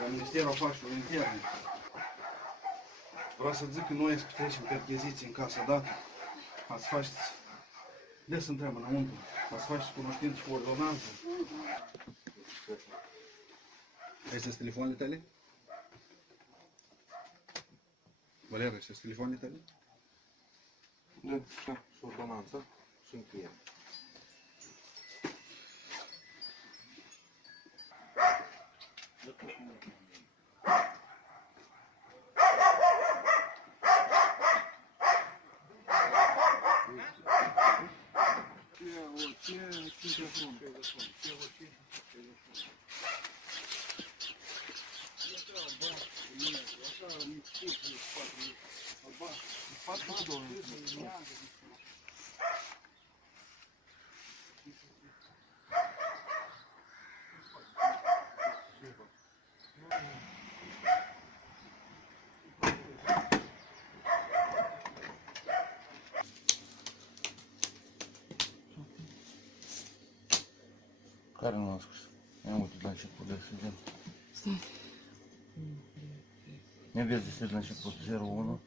la Ministerul Afacerilor Interne. Vreau să zic că noi să trecem percheziții în casa dată, ați faceți, de să întreabă înăuntru, ați faceți cunoștință cu ordonanță. Astea sunt telefoanele tale? Valera, astea sunt telefoanele tale? Da, și ordonanța și încheiem. Care nu a scris? Ia uite la început de să vedem. Ne vezi de la început 01.